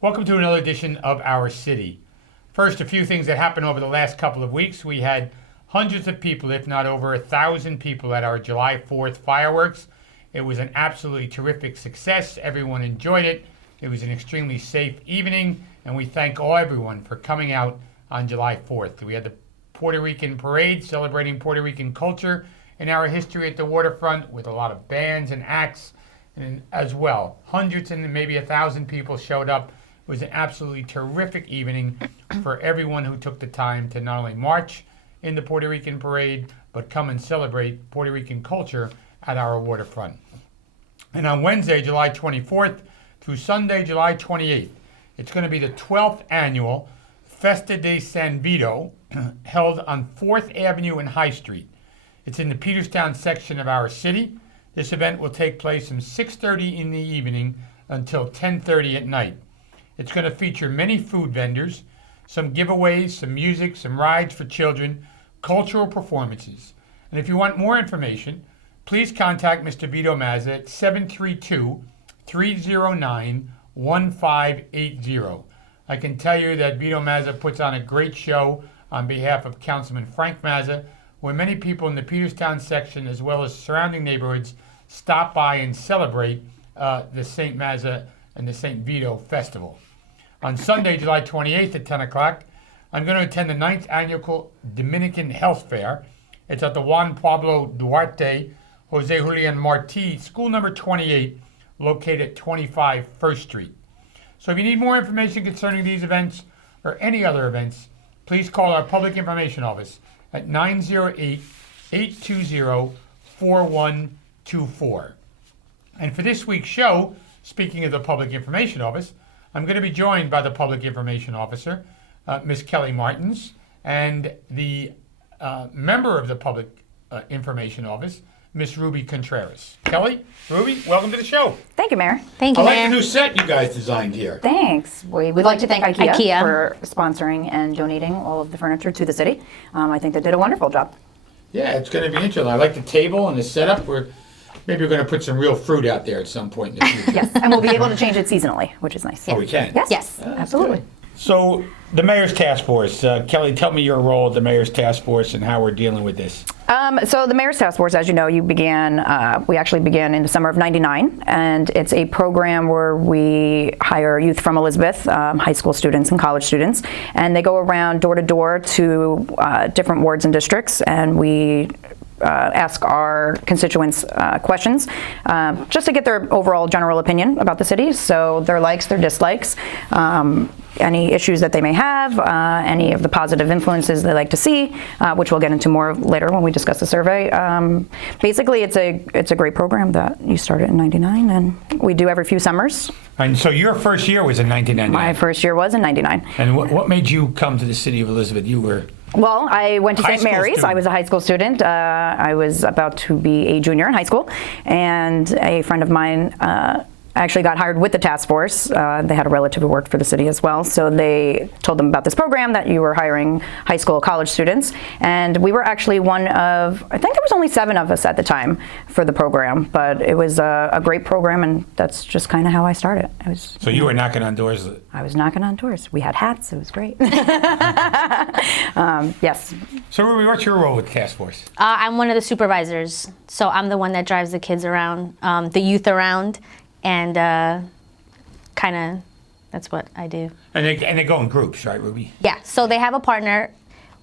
Welcome to another edition of Our City. First, a few things that happened over the last couple of weeks. We had hundreds of people, if not over 1,000 people at our July 4th fireworks. It was an absolutely terrific success. Everyone enjoyed it. It was an extremely safe evening, and we thank everyone for coming out on July 4th. We had the Puerto Rican parade celebrating Puerto Rican culture and our history at the waterfront with a lot of bands and acts and as well. Hundreds and maybe 1,000 people showed up. It was an absolutely terrific evening for everyone who took the time to not only march in the Puerto Rican parade, but come and celebrate Puerto Rican culture at our waterfront. And on Wednesday, July 24th through Sunday, July 28th, it's going to be the 12th annual Festa de San Vito held on 4th Avenue and High Street. It's in the Peterstown section of our city. This event will take place from 6:30 in the evening until 10:30 at night. It's going to feature many food vendors, some giveaways, some music, some rides for children, cultural performances. And if you want more information, please contact Mr. Vito Mazza at 732-309-1580. I can tell you that Vito Mazza puts on a great show on behalf of Councilman Frank Mazza, where many people in the Peterstown section as well as surrounding neighborhoods stop by and celebrate the St. Mazza and the St. Vito Festival. On Sunday, July 28th at 10 o'clock, I'm going to attend the 9th Annual Dominican Health Fair. It's at the Juan Pablo Duarte Jose Julian Marti, school number 28, located at 25 First Street. So if you need more information concerning these events or any other events, please call our Public Information Office at 908-820-4124. And for this week's show, speaking of the Public Information Office, I'm going to be joined by the Public Information Officer, Ms. Kelly Martins, and the member of the Public Information Office, Ms. Ruby Contreras. Kelly, Ruby, welcome to the show. Thank you, Mayor. Thank you, I like Mayor. the new set you guys designed here. Thanks. We'd like to thank IKEA IKEA. for sponsoring and donating all of the furniture to the city. I think they did a wonderful job. Yeah, it's going to be interesting. I like the table and the setup. Maybe we're going to put some real fruit out there at some point in the future. Yes, and we'll be able to change it seasonally, which is nice. Oh, we can? Yes, Yes. absolutely. So, the Mayor's Task Force. Kelly, tell me your role at the Mayor's Task Force and how we're dealing with this. So the Mayor's Task Force, as you know, we actually began in the summer of '99, and it's a program where we hire youth from Elizabeth, high school students and college students, and they go around door to door to different wards and districts, and we ask our constituents questions just to get their overall general opinion about the city, so their likes, their dislikes, any issues that they may have, any of the positive influences they like to see, which we'll get into more later when we discuss the survey. Basically, it's a great program that you started in '99, and we do every few summers. And so your first year was in 1999. My first year was in '99. And what made you come to the city of Elizabeth? You were... Well, I went to High St. school Mary's. student. I was a high school student. I was about to be a junior in high school, and a friend of mine actually got hired with the task force. They had a relative who worked for the city as well, so they told them about this program that you were hiring high school, college students, and we were actually one of, I think there was only 7 of us at the time for the program, but it was a great program, and that's just kind of how I started. So you were knocking on doors. I was knocking on doors. We had hats. It was great. Yes. So Ruby, what's your role with the task force? I'm one of the supervisors, so I'm the one that drives the kids around, the youth around, and kind of that's what I do. And they go in groups, right, Ruby? Yeah. So they have a partner.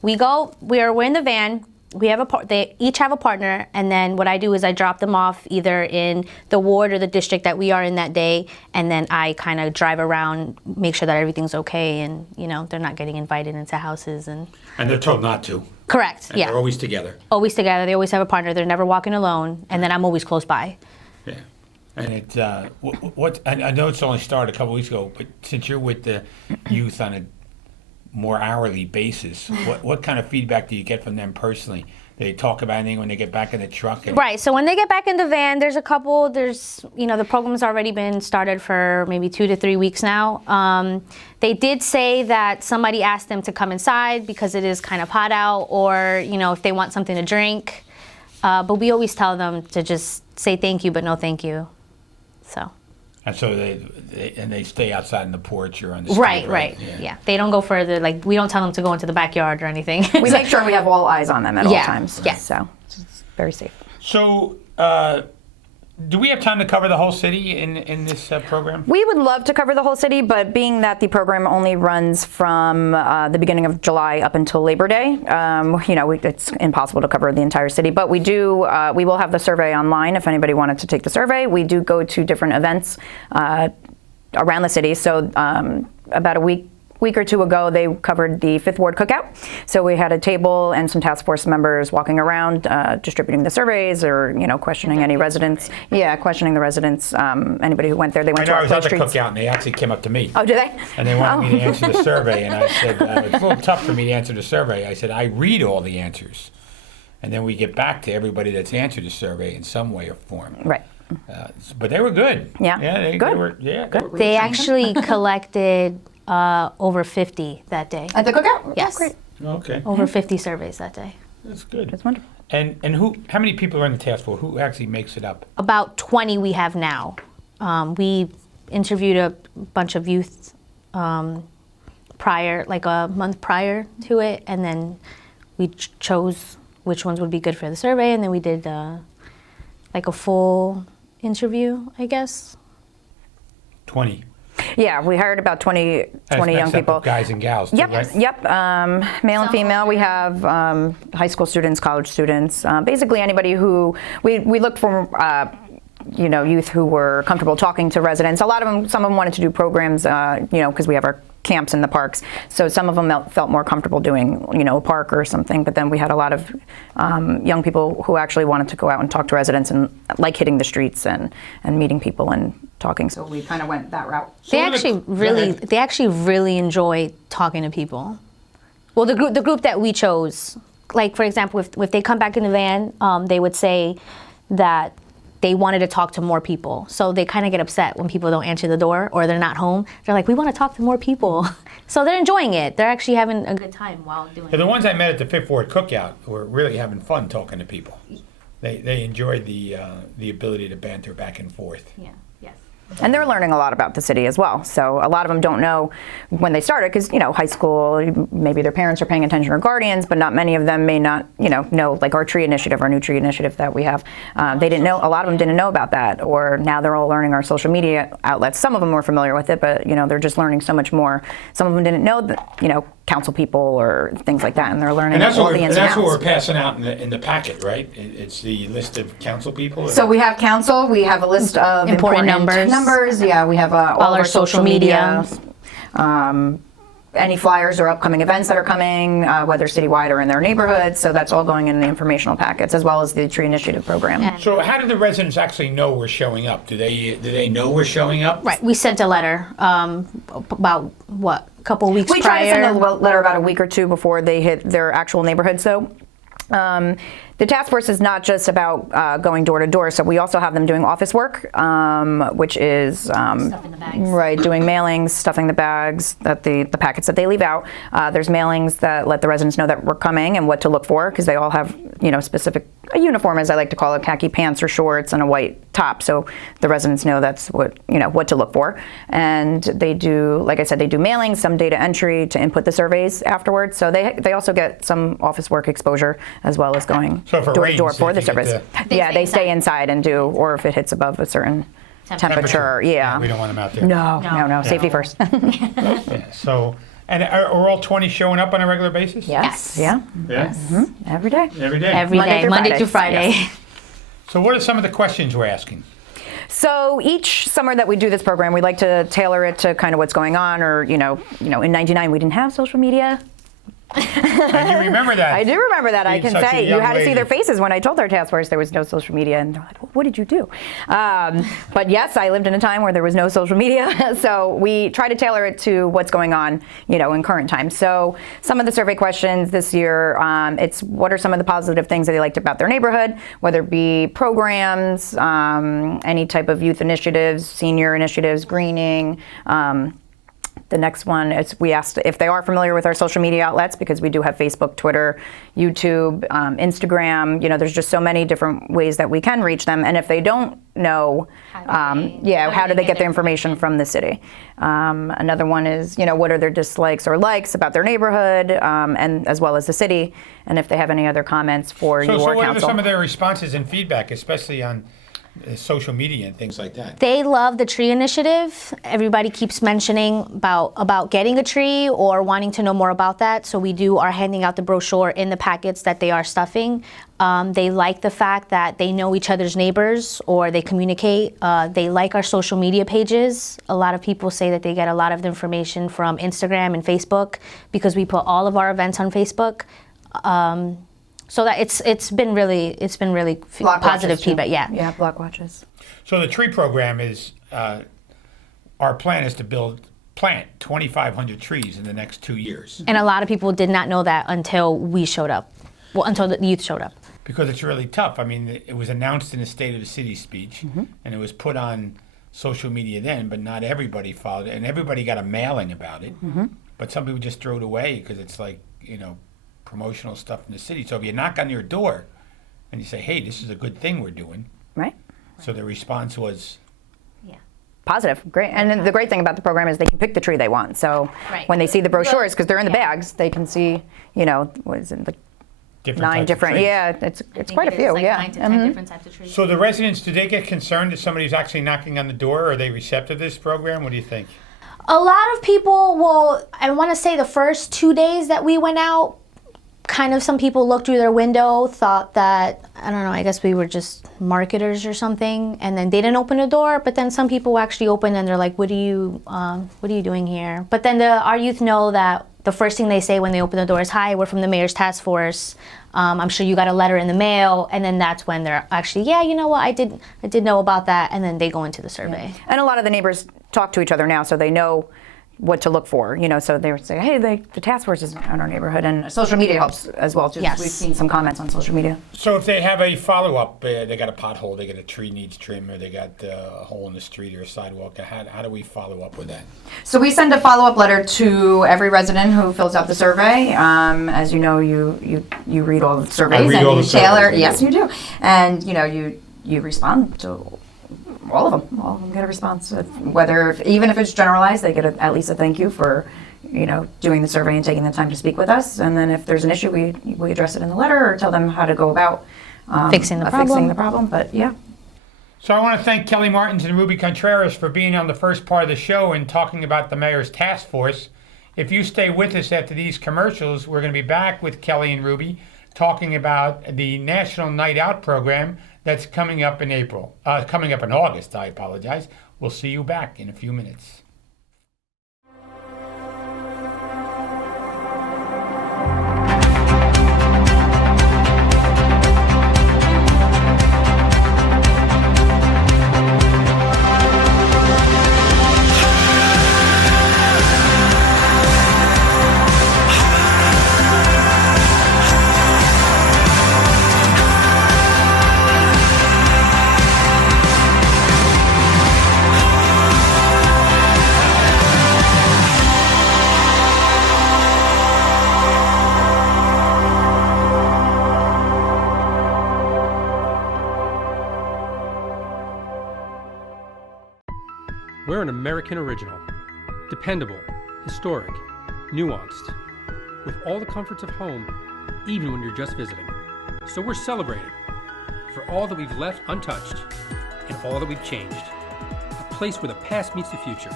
We're in the van. They each have a partner, and then what I do is I drop them off either in the ward or the district that we are in that day, and then I kind of drive around, make sure that everything's okay, and they're not getting invited into houses and they're told not to. Correct. And yeah. They're always together. Always together. They always have a partner. They're never walking alone, and then I'm always close by. Yeah. And it, I know it's only started a couple weeks ago, but since you're with the youth on a more hourly basis, what kind of feedback do you get from them personally? Do they talk about anything when they get back in the truck? Right. So when they get back in the van, the program's already been started for maybe 2 to 3 weeks now. They did say that somebody asked them to come inside because it is kind of hot out, or, if they want something to drink. But we always tell them to just say thank you, but no thank you. So. And so they stay outside on the porch or on the street. Right. Yeah. They don't go further. Like, we don't tell them to go into the backyard or anything. We make sure we have all eyes on them at all Yeah, times. yeah. So it's very safe. So, do we have time to cover the whole city in this program? We would love to cover the whole city, but being that the program only runs from the beginning of July up until Labor Day, it's impossible to cover the entire city. But we will have the survey online if anybody wanted to take the survey. We do go to different events around the city. So about a week or two ago, they covered the Fifth Ward Cookout. So we had a table and some task force members walking around, distributing the surveys or, questioning any residents. Yeah, questioning the residents. Anybody who went there, they went to our I was at the streets. cookout and they actually came up to me. Oh, did they? And they wanted me to answer the survey. And I said, it's a little tough for me to answer the survey. I said, I read all the answers. And then we get back to everybody that's answered the survey in some way or form. Right. But they were good. Yeah. They Good. were, yeah. Good. They actually collected over 50 that day. At the cookout? Yes. Oh, great. Okay. Over 50 surveys that day. That's good. That's wonderful. And how many people are in the task force? Who actually makes it up? About 20 we have now. We interviewed a bunch of youth prior, like a month prior to it, and then we chose which ones would be good for the survey, and then we did like a full interview, I guess. 20. Yeah, we hired about 20 young That's people. guys and gals, too, Yep, right? yep. Male and female. We have high school students, college students, basically anybody who we look for. Youth who were comfortable talking to residents. Some of them wanted to do programs, because we have our camps in the parks. So some of them felt more comfortable doing, a park or something. But then we had a lot of young people who actually wanted to go out and talk to residents and like hitting the streets and meeting people and talking. So we kind of went that route. They actually really enjoy talking to people. Well, the group that we chose, like for example, if they come back in the van, they would say that they wanted to talk to more people. So they kind of get upset when people don't answer the door or they're not home. They're like, we want to talk to more people. So they're enjoying it. They're actually having a good time while doing it. The ones I met at the Fifth Ward Cookout were really having fun talking to people. They enjoyed the ability to banter back and forth. Yeah. Yes. And they're learning a lot about the city as well. So a lot of them don't know when they started because, high school, maybe their parents are paying attention or guardians, but not many of them may not, know like our tree initiative, our new tree initiative that we have. They didn't know, a lot of them didn't know about that. Or now they're all learning our social media outlets. Some of them were familiar with it, but, they're just learning so much more. Some of them didn't know that, council people or things like that, and they're learning all the ins and outs. That's what we're passing out in the packet, right? It's the list of council people? So we have council, we have a list of Important numbers. Yeah, we have all our social media. media. Any flyers or upcoming events that are coming, whether citywide or in their neighborhood. So that's all going in the informational packets, as well as the Tree Initiative program. Yeah. So how do the residents actually know we're showing up? Do they know we're showing up? Right. We sent a letter about a couple weeks We prior. try to send a letter about a week or two before they hit their actual neighborhood. So the task force is not just about going door to door. So we also have them doing office work, which is Stuffing the bags. right, doing mailings, stuffing the bags, the packets that they leave out. There's mailings that let the residents know that we're coming and what to look for because they all have specific a uniform, as I like to call it, khaki pants or shorts and a white top. So the residents know that's what to look for. And they do, like I said, they do mailings, some data entry to input the surveys afterwards. So they also get some office work exposure as well as going So if it door to door rains, for they the can get service. They Yeah, stay they stay inside and do, or if it hits above a certain temperature. Yeah. We don't want them out there. No. Safety first. Yeah, so, and are all 20 showing up on a regular basis? Yes. Yeah. Yeah? Every day. Every day? Every Monday day, through Monday Friday. through Friday. Yes. So what are some of the questions we're asking? So each summer that we do this program, we like to tailor it to kind of what's going on. Or in '99 we didn't have social media. And you remember that? I do remember that. I Being can such a say you young had to see their lady. faces when I told our task force there was no social media, and they're like, "What did you do?" But yes, I lived in a time where there was no social media, so we try to tailor it to what's going on, in current times. So some of the survey questions this year, it's what are some of the positive things that they liked about their neighborhood, whether it be programs, any type of youth initiatives, senior initiatives, greening. The next one is we asked if they are familiar with our social media outlets, because we do have Facebook, Twitter, YouTube, Instagram. There's just so many different ways that we can reach them. And if they don't know, how do they get their information from the city? Another one is, what are their dislikes or likes about their neighborhood, and as well as the city, and if they have any other comments for your So what are council. some of their responses and feedback, especially on social media and things like that? They love the tree initiative. Everybody keeps mentioning about getting a tree or wanting to know more about that. So we are handing out the brochure in the packets that they are stuffing. They like the fact that they know each other's neighbors or they communicate. They like our social media pages. A lot of people say that they get a lot of the information from Instagram and Facebook because we put all of our events on Facebook. So that it's been really Block positive watches, too. feedback. Yeah. Block watches. So the tree program is, our plan is to plant 2,500 trees in the next 2 years. And a lot of people did not know that until we showed up. Well, until the youth showed up. Because it's really tough. I mean, it was announced in the State of the City speech, and it was put on social media then, but not everybody followed it, and everybody got a mailing about it. But some people just threw it away because it's like, promotional stuff in the city. So if you knock on your door and you say, hey, this is a good thing we're doing. Right. So the response was, Positive, great. And then the great thing about the program is they can pick the tree they want. So Right. when they see the brochures, because they're in the bags, they can see, what is it, like different 9 types of different, trees. it's quite a few, Like yeah. 9 to 10 different types of trees. So the residents, do they get concerned if somebody's actually knocking on the door? Are they receptive to this program? What do you think? A lot of people I want to say the first 2 days that we went out, kind of some people looked through their window, thought that, I don't know, I guess we were just marketers or something, and then they didn't open the door, but then some people actually opened and they're like, what are you doing here? But then our youth know that the first thing they say when they open the door is, hi, we're from the mayor's task force. I'm sure you got a letter in the mail, and then that's when they're actually, yeah, you know what, I did know about that, and then they go into the survey. And a lot of the neighbors talk to each other now, so they know what to look for, so they would say, hey, the task force is in our neighborhood, and social media helps as well. Yes. We've seen some comments on social media. So if they have a follow-up, they got a pothole, they got a tree needs trim, or they got a hole in the street or a sidewalk, how do we follow up with that? So we send a follow-up letter to every resident who fills out the survey. As you know, you read all the surveys read and all you the tailor. surveys, Yes, you do. And you respond to all of them. All of them get a response. Even if it's generalized, they get at least a thank you for doing the survey and taking the time to speak with us. And then if there's an issue, we address it in the letter or tell them how to go about Fixing the problem. But yeah. So I want to thank Kelly Martins and Ruby Contreras for being on the first part of the show and talking about the mayor's task force. If you stay with us after these commercials, we're going to be back with Kelly and Ruby talking about the National Night Out program that's coming up in August, I apologize. We'll see you back in a few minutes. We're an American original, dependable, historic, nuanced, with all the comforts of home, even when you're just visiting. So we're celebrating for all that we've left untouched and all that we've changed. A place where the past meets the future.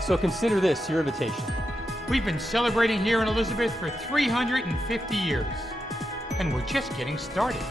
So consider this your invitation. We've been celebrating here in Elizabeth for 350 years, and we're just getting started.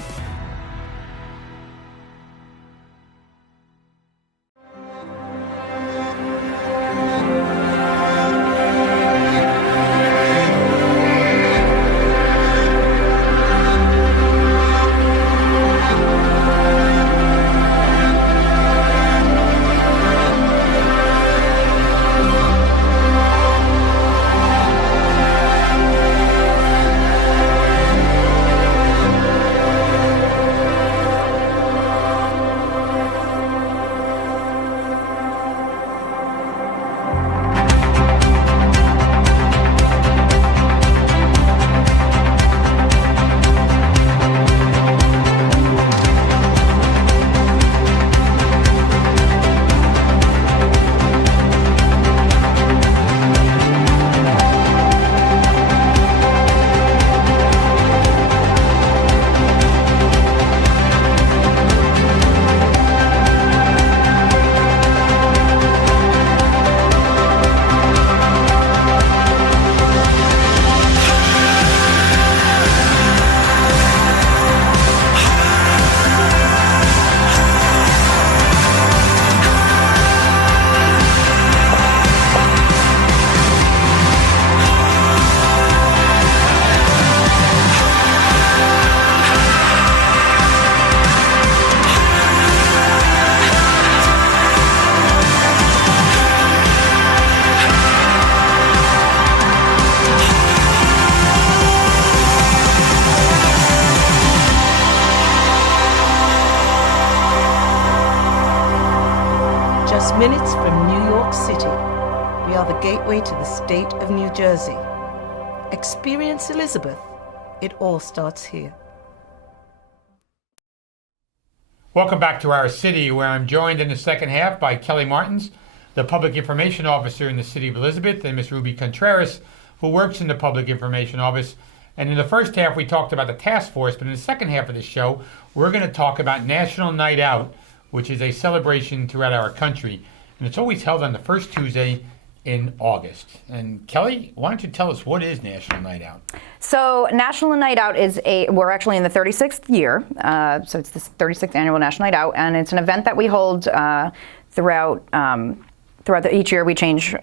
Just minutes from New York City, we are the gateway to the state of New Jersey. Experience Elizabeth. It all starts here. Welcome back to our city, where I'm joined in the second half by Kelly Martins, the Public Information Officer in the City of Elizabeth, and Ms. Ruby Contreras, who works in the Public Information Office. And in the first half, we talked about the task force, but in the second half of the show, we're going to talk about National Night Out, which is a celebration throughout our country. And it's always held on the first Tuesday in August. And Kelly, why don't you tell us what is National Night Out? So National Night Out we're actually in the 36th year, so it's the 36th annual National Night Out, and it's an event that we hold throughout each year. We change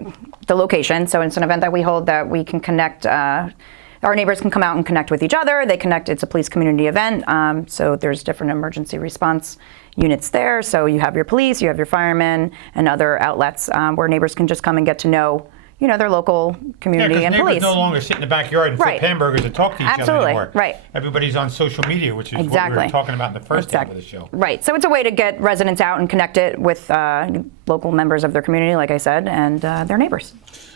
the location, so it's an event that we hold that we can connect, our neighbors can come out and connect with each other. It's a police community event, so there's different emergency response units there. So you have your police, you have your firemen, and other outlets where neighbors can just come and get to know their local community and police. Neighbors no longer sit in the backyard and flip hamburgers and talk to each other anymore. Right. Everybody's on social media, which is what we were talking about in the first half of the show. Right. So it's a way to get residents out and connect it with local members of their community, like I said, and their neighbors.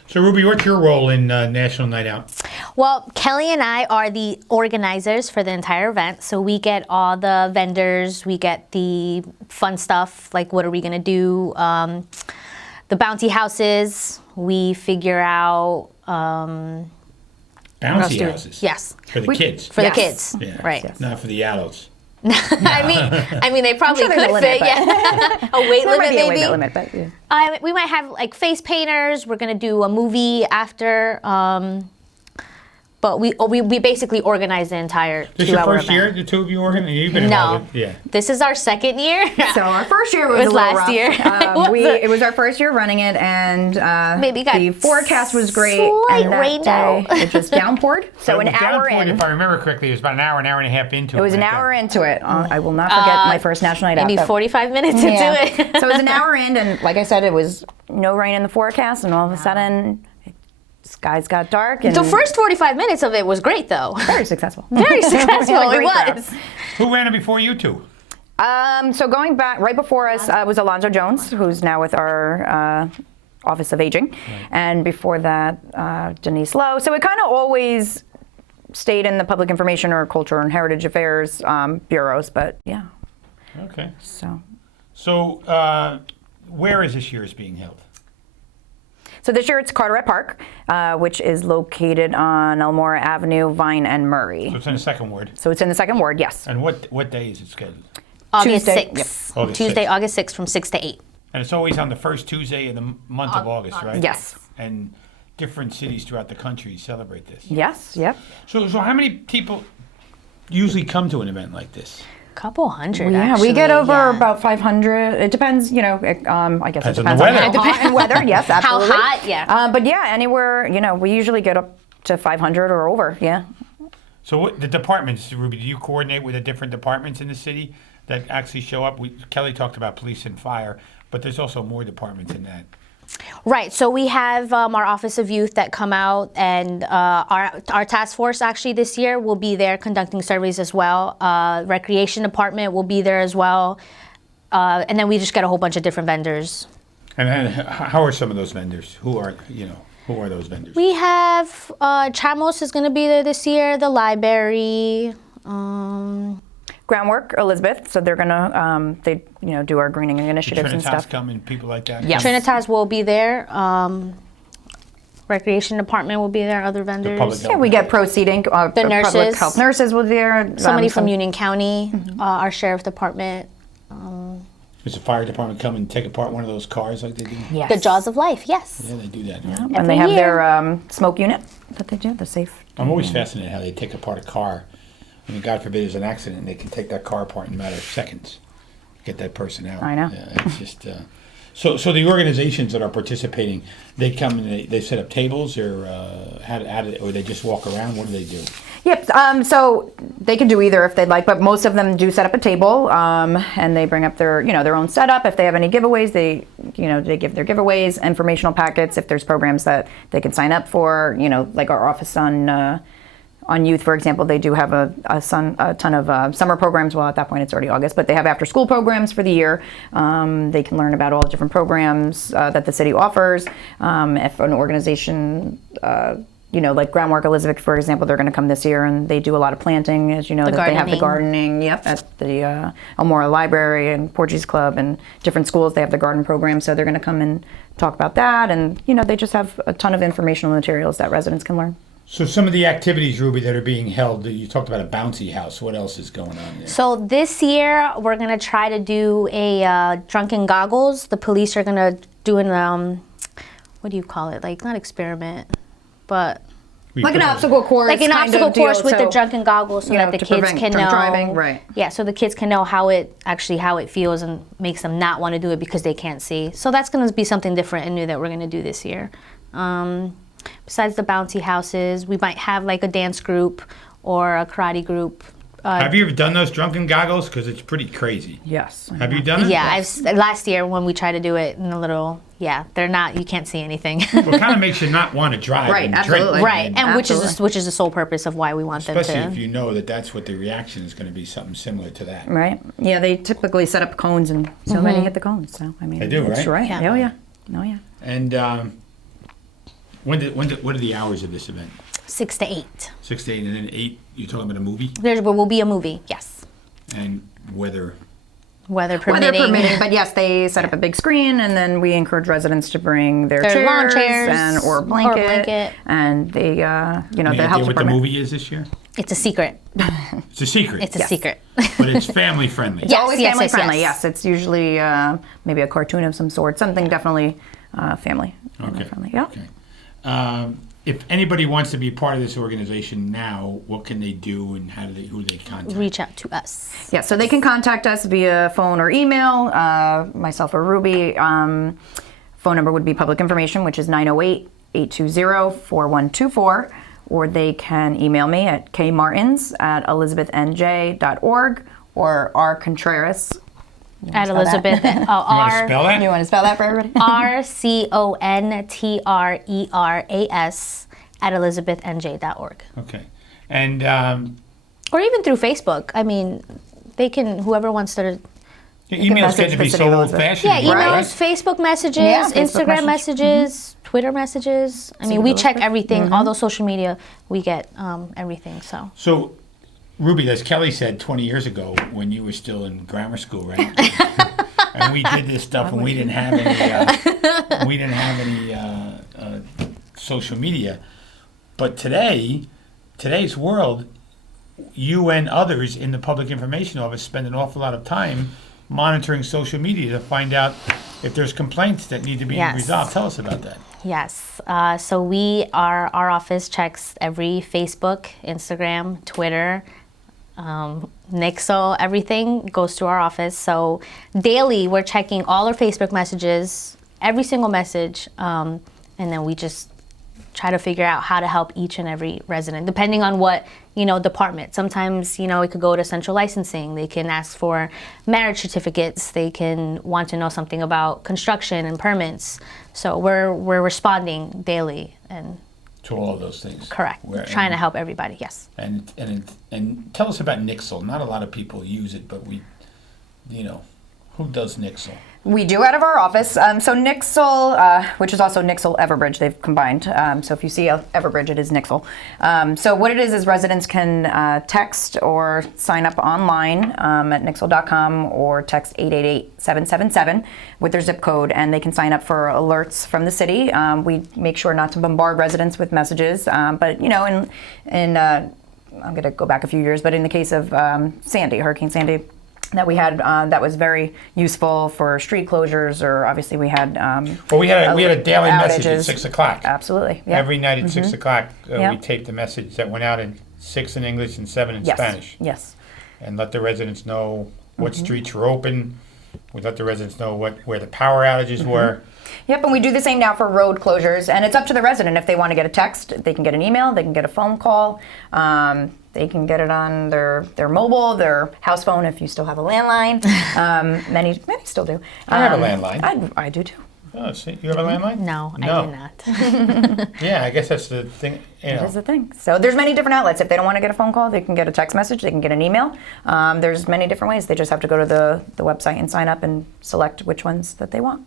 So Ruby, what's your role in National Night Out? Well, Kelly and I are the organizers for the entire event. So we get all the vendors, we get the fun stuff, like what are we going to do, the bouncy houses, we figure out... bouncy houses? Yes. For the kids? For the kids, yeah. right. Yes. Not for the adults. I mean, they probably sure could limit, fit, yeah. A weight limit, maybe. A weight limit, but yeah. We might have like face painters. We're gonna do a movie after. But we basically organize the entire 2-hour event. This your first year, the two of you organized? You've been involved. No, this is our second year. So our first year was a last rough. year. It was our first year running it, and maybe got the forecast was great. Slight and that rain day, out. it just downpoured. So an hour in. If I remember correctly, it was about an hour and a half into it. It was an hour into it. I will not forget my first National Night Out. Maybe 45 minutes to do it. So it was an hour in, and like I said, it was no rain in the forecast, and all of a sudden, skies got dark. And the first 45 minutes of it was great, though. Very successful. Very successful. It It was. Who ran it before you two? So going back, right before us was Alonzo Jones, who's now with our Office of Aging. Right. And before that, Denise Lowe. So it kind of always stayed in the Public Information or Culture and Heritage Affairs bureaus, but yeah. Okay. So where is this year's being held? So this year it's Carteret Park, which is located on Elmora Avenue, Vine, and Murray. So it's in the second ward? So it's in the second ward, yes. And what day is it scheduled? August Tuesday. 6th. August Tuesday, 6th. August 6th from 6 to 8. And it's always on the first Tuesday of the month of August, right? Yes. And different cities throughout the country celebrate this. Yes, yep. So how many people usually come to an event like this? Couple hundred, Yeah, actually. we get over about 500. It depends, I guess it depends Depends on the on weather. how hot and weather. Yes, absolutely. How hot, yeah. But yeah, anywhere, we usually get up to 500 or over, yeah. So what the departments, Ruby, do you coordinate with the different departments in the city that actually show up? Kelly talked about police and fire, but there's also more departments in that. Right. So we have our Office of Youth that come out, and our task force actually this year will be there conducting surveys as well. Recreation department will be there as well, and then we just get a whole bunch of different vendors. And then how are some of those vendors? Who are those vendors? We have Chamos is going to be there this year. The library. Groundwork, Elizabeth, so they're gonna do our greening initiatives and stuff. come and people like that? Yes. Trinitas will be there. Recreation department will be there. Other vendors. public We get proceeding. The nurses. Public health nurses will be there. Somebody from Union County, our sheriff department. Does the fire department come and take apart one of those cars like they do? Yes. The Jaws of Life, yes. Yeah, they do that. Yeah, Right? and they have their smoke unit that they do, the safe. I'm always fascinated how they take apart a car. I mean, God forbid there's an accident, they can take that car apart in a matter of seconds, get that person out. I know. Yeah, it's just. So the organizations that are participating, they come and they set up tables, or or they just walk around. What do they do? Yep. So they can do either if they'd like, but most of them do set up a table, and they bring up their their own setup. If they have any giveaways, they give their giveaways, informational packets. If there's programs that they can sign up for, like our office on on youth, for example, they do have a ton of summer programs. Well, at that point, it's already August, but they have after-school programs for the year. They can learn about all the different programs that the city offers. If an organization, like Groundwork Elizabeth, for example, they're going to come this year, and they do a lot of planting. As you know, that they have the gardening. Yep, at the Elmora Library and Portuguese Club and different schools. They have the garden program, so they're going to come and talk about that. And they just have a ton of informational materials that residents can learn. So some of the activities, Ruby, that are being held, you talked about a bouncy house. What else is going on there? So this year, we're going to try to do a drunken goggles. The police are going to do an, what do you call it? Like, not experiment, but... Like an obstacle course. Like an obstacle course with the drunken goggles so that the kids can know. Driving, right. Yeah, so the kids can know how it feels and makes them not want to do it because they can't see. So that's going to be something different and new that we're going to do this year. Besides the bouncy houses, we might have like a dance group or a karate group. Have you ever done those drunken goggles? Because it's pretty crazy. Yes. Have you done it? Yeah, last year when we tried to do it in a little, they're not, you can't see anything. Well, it kind of makes you not want to drive and absolutely. drink. Right, and which is the sole purpose of why we want them to. Especially if you know that that's what the reaction is going to be, something similar to that. Right. Yeah, they typically set up cones, and so many hit the cones. So I mean, they do, it's right? Yeah. Oh yeah. Oh yeah. And what are the hours of this event? 6 to 8. 6 to 8, and then 8. You're talking about a movie? There will be a movie, yes. And weather permitting. But yes, they set up a big screen, and then we encourage residents to bring their lawn chairs or blanket. And they, the health department. What the movie is this year? It's a secret. It's a secret. It's a secret. But it's family friendly. It's always family friendly. Yes, it's usually maybe a cartoon of some sort, something definitely family friendly. Yeah. Okay. If anybody wants to be part of this organization now, what can they do, and who do they contact? Reach out to us. Yeah, so they can contact us via phone or email, myself or Ruby. Phone number would be public information, which is 908-820-4124, or they can email me at kmartins@elizabethnj.org or rcontreras. At Elizabeth. You want to spell that? You want to spell that for everybody? RCONTRERAS at elizabethnj.org. Okay. And or even through Facebook. I mean, they can, whoever wants to. emails get to be so old-fashioned. Yeah, emails, right? Facebook messages, Facebook Instagram messages, Twitter messages. I mean, we check everything, all those social media, we get everything, so. So, Ruby, as Kelly said 20 years ago when you were still in grammar school, right? And we did this stuff, and we didn't have any social media. But today's world, you and others in the Public Information Office spend an awful lot of time monitoring social media to find out if there's complaints that need to be resolved. Tell us about that. Yes. So our office checks every Facebook, Instagram, Twitter, Nixle, everything goes through our office. So daily we're checking all our Facebook messages, every single message, and then we just try to figure out how to help each and every resident, depending on what, department. Sometimes, it could go to central licensing. They can ask for marriage certificates. They can want to know something about construction and permits. So we're responding daily and to all of those things. Correct. Trying to help everybody. Yes. And tell us about Nixle. Not a lot of people use it, but who does Nixle? We do out of our office. So Nixle, which is also Nixle Everbridge, they've combined. So if you see Everbridge, it is Nixle. So what it is residents can text or sign up online at nixle.com or text 888-777 with their zip code, and they can sign up for alerts from the city. We make sure not to bombard residents with messages, but I'm going to go back a few years, but in the case of Hurricane Sandy, that we had that was very useful for street closures, or obviously we had we had a daily message at outages. 6 o'clock. Absolutely. Yeah. Every night at 6 o'clock, we taped the message that went out in 6 in English and 7 in Spanish. Yes. And let the residents know what streets were open. We let the residents know where the power outages were. Yep, and we do the same now for road closures, and it's up to the resident. If they want to get a text, they can get an email, they can get a phone call, they can get it on their mobile, their house phone if you still have a landline. Many still do. I have a landline. I do too. Oh, see, you have a landline? No, I No. do not. Yeah, I guess that's the thing. You know. That is the thing. So there's many different outlets. If they don't want to get a phone call, they can get a text message, they can get an email. There's many different ways. They just have to go to the website and sign up and select which ones that they want.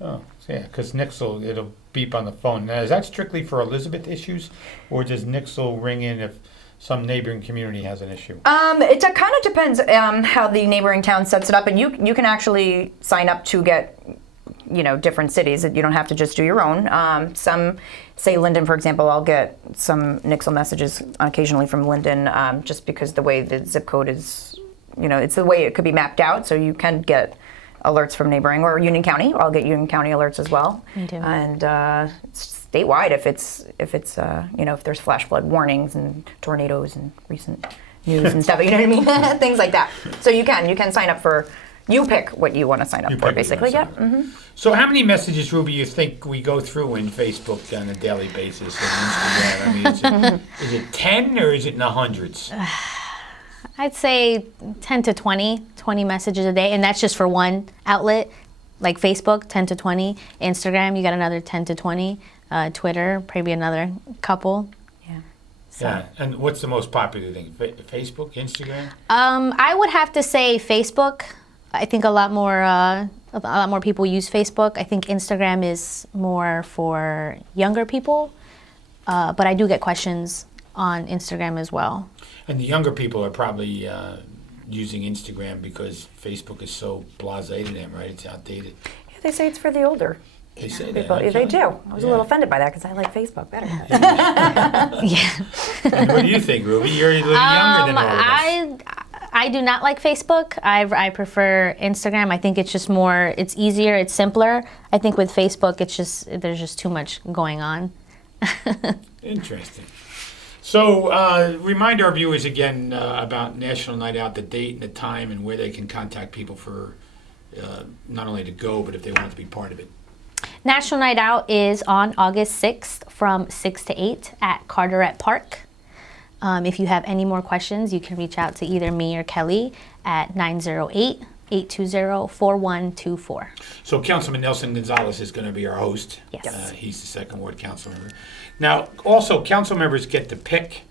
Oh, yeah, because Nixle, it'll beep on the phone. Now, is that strictly for Elizabeth issues, or does Nixle ring in if some neighboring community has an issue? It kind of depends how the neighboring town sets it up, and you can actually sign up to get, different cities. You don't have to just do your own. Some, say Linden, for example, I'll get some Nixle messages occasionally from Linden, just because the way the zip code is, it's the way it could be mapped out, so you can get alerts from neighboring, or Union County. I'll get Union County alerts as well. Me too. And statewide, if there's flash flood warnings and tornadoes and recent news and stuff, you know what I mean? Things like that. So you can sign up for. You pick what you want to sign up for, basically. Yeah. Mm-hmm. So how many messages, Ruby, you think we go through in Facebook on a daily basis and Instagram? I mean, is it 10 or is it in the hundreds? I'd say 10 to 20 messages a day, and that's just for one outlet, like Facebook, 10 to 20. Instagram, you got another 10 to 20. Twitter, probably another couple. Yeah. So. Yeah, and what's the most popular thing? Facebook, Instagram? I would have to say Facebook. I think a lot more people use Facebook. I think Instagram is more for younger people, but I do get questions on Instagram as well. And the younger people are probably using Instagram because Facebook is so blasé to them, right? It's outdated. Yeah, they say it's for the older They say people. that. They do. I was a little offended by that because I like Facebook better. Yeah. And what do you think, Ruby? You're a little younger than all of us. I do not like Facebook. I prefer Instagram. I think it's just more, it's easier, it's simpler. I think with Facebook, there's just too much going on. Interesting. So remind our viewers again about National Night Out, the date and the time, and where they can contact people for not only to go, but if they want to be part of it. National Night Out is on August 6th from 6 to 8 at Carteret Park. If you have any more questions, you can reach out to either me or Kelly at 908-820-4124. So Councilman Nelson Gonzalez is going to be our host. Yes. He's the second ward council member. Now, also, council members get to pick.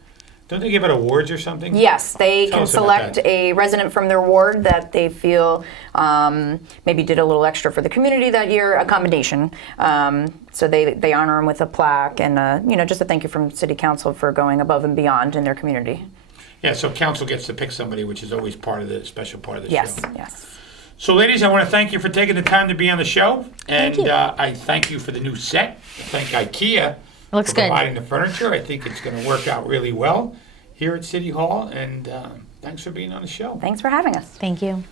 Don't they give out awards or something? Yes, they Tell can us about select that. a resident from their ward that they feel maybe did a little extra for the community that year, a combination. So they honor them with a plaque and just a thank you from City Council for going above and beyond in their community. Yeah, so council gets to pick somebody, which is always part of the special part of the Yes, show. yes. So, ladies, I want to thank you for taking the time to be on the show. And Thank you. I thank you for the new set. I thank IKEA Looks for good. providing the furniture. I think it's going to work out really well here at City Hall. And thanks for being on the show. Thanks for having us. Thank you.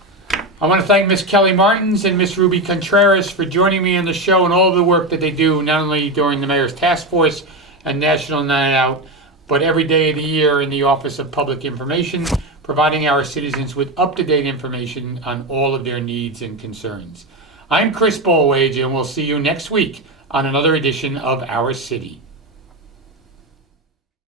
I want to thank Miss Kelly Martins and Miss Ruby Contreras for joining me on the show and all of the work that they do, not only during the Mayor's Taskforce and National Night Out, but every day of the year in the Office of Public Information, providing our citizens with up-to-date information on all of their needs and concerns. I'm Chris Bolwage, and we'll see you next week on another edition of Our City.